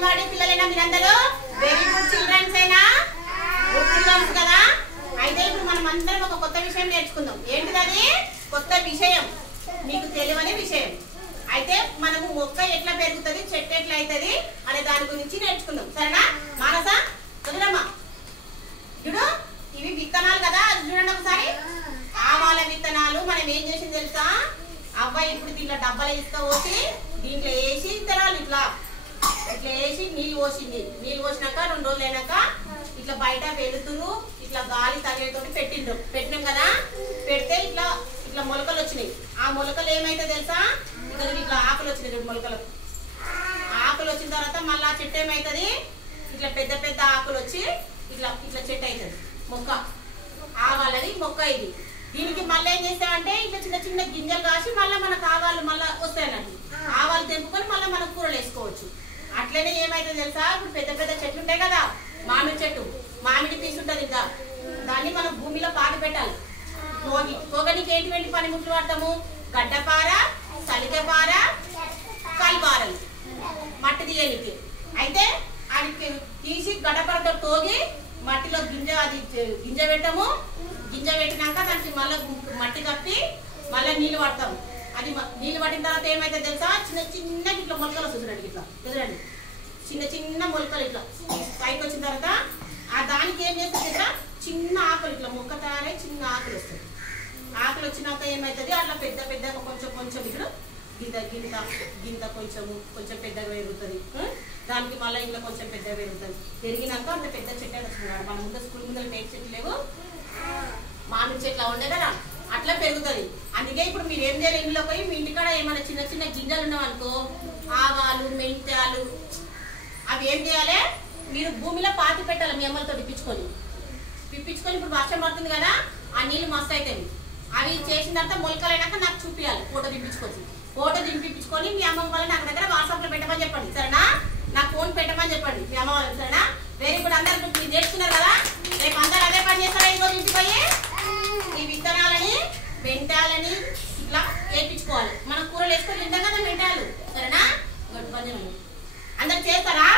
అంగన్వాడీ పిల్లలైనా మీరందరూ very good children's అయినా గుడ్ చిల్డ్రన్స్ కదా. అయితే ఇప్పుడు మనం అందరం ఒక కొత్త విషయం నేర్చుకుందాం. ఏంటిది? కొత్త విషయం, మీకు తెలియని విషయం. అయితే మనము మొక్క ఎట్లా పెరుగుతుంది, చెట్టు ఎట్లా అవుతుంది అనే దాని గురించి నేర్చుకుందాం. సరేనా? మానస చదువురమ్మా. చూడు, ఇవి విత్తనాలు కదా, చూడండి ఒకసారి. ఆవాల విత్తనాలు మనం ఏం చేసింది తెలుసా? అబ్బాయి ఇప్పుడు దీంట్లో డబ్బాలు తీసుకపోసి దీంట్లో వేసి విత్తనాలు ఇట్లా ఇట్లా వేసి నీళ్ళు పోసింది. నీళ్ళు పోసినాక 2 రోజులు అయినాక ఇట్లా బయట వెలుతురు ఇట్లా గాలి తగిలేతోటి పెట్టినాం కదా. పెడితే ఇట్లా ఇట్లా మొలకలు వచ్చినాయి. ఆ మొలకలు ఏమైతే తెలుసా? ఇక్కడ ఇట్లా ఆకులు వచ్చినాయి. మొలకలు ఆకులు వచ్చిన తర్వాత మళ్ళీ ఆ చెట్టు ఏమవుతుంది? ఇట్లా పెద్ద పెద్ద ఆకులు వచ్చి ఇట్లా ఇట్లా చెట్టు అవుతుంది. మొక్క ఆవాలది మొక్క ఇది. దీనికి మళ్ళీ ఏం చేస్తామంటే ఇట్లా చిన్న చిన్న గింజలు కాసి మళ్ళీ మనకు ఆవాలు మళ్ళీ వస్తాయి అన్నట్టు. ఆవాలు తెంపుకొని మళ్ళీ మనం కూరలు వేసుకోవచ్చు. అట్లనే ఏమైతే తెలుసా? ఇప్పుడు పెద్ద పెద్ద చెట్లు ఉంటాయి కదా, మామిడి చెట్టు, మామిడి పీసు ఉంటుంది. ఇంకా దాన్ని మనం భూమిలో పాతి పెట్టాలి. తోగనికి ఏంటి పనిముట్లు వాడతాము? గడ్డపార, సలికపార, కల్పారలు, మట్టి తీయనికి. అయితే అది తీసి గడ్డపారతో తోగి మట్టిలో గింజ పెట్టాము. గింజ పెట్టినాక దానికి మళ్ళీ మట్టి కప్పి మళ్ళీ నీళ్ళు పడతాము. అది నీళ్ళు పట్టిన తర్వాత ఏమైతే తెలుసా? చిన్న చిన్న ఇట్లా మొలకలు వస్తుంది. ఇట్లా ఎదురండి, చిన్న చిన్న మొలకలు ఇట్లా పైకి వచ్చిన తర్వాత ఆ దానికి ఏం చేస్తుంది ఇట్లా చిన్న ఆకులు ఇట్లా మొక్క తయారై చిన్న ఆకులు వస్తాయి. ఆకులు వచ్చినాక ఏమవుతుంది? అట్లా పెద్ద పెద్దగా కొంచెం ఇప్పుడు గింత కొంచెం పెద్దగా పెరుగుతుంది. దానికి మళ్ళీ ఇంకా కొంచెం పెద్దగా పెరుగుతుంది. పెరిగినాక అంత పెద్ద చెట్టు వచ్చినాడు. మన ముందు స్కూల్ ముందు టేక్ చెట్లు లేవు, మామిడి చెట్లు ఉండే కదా, అట్లా పెరుగుతుంది. అందుకే ఇప్పుడు మీరు ఏం చేయాలి? ఇంట్లో పోయి మీ ఇంటికాడ ఏమైనా చిన్న చిన్న గింజలు ఉన్నామనుకో, ఆవాలు, మెంతాలు, అవి ఏం చేయాలి? మీరు భూమిలో పాతి పెట్టాలి. మీ అమ్మలతో పిప్పించుకొని ఇప్పుడు వర్షం పడుతుంది కదా, ఆ నీళ్ళు మస్తు అవుతాయి. అవి చేసిన తర్వాత మొలకలైనాక నాకు చూపించాలి. ఫోటో దింపించుకొని మీ అమ్మమ్మ వాళ్ళని నాకు దగ్గర వాట్సాప్ లో పెట్టమని చెప్పండి. సరేనా? నాకు ఫోన్ పెట్టమని చెప్పండి మీ అమ్మ వాళ్ళు. సరేనా? Very good. అందరూ మీరు నేర్చుకున్నారు కదా, రేపు అందరూ అదే పని చేస్తారా? ఈరోజు ఇంటికి పోయి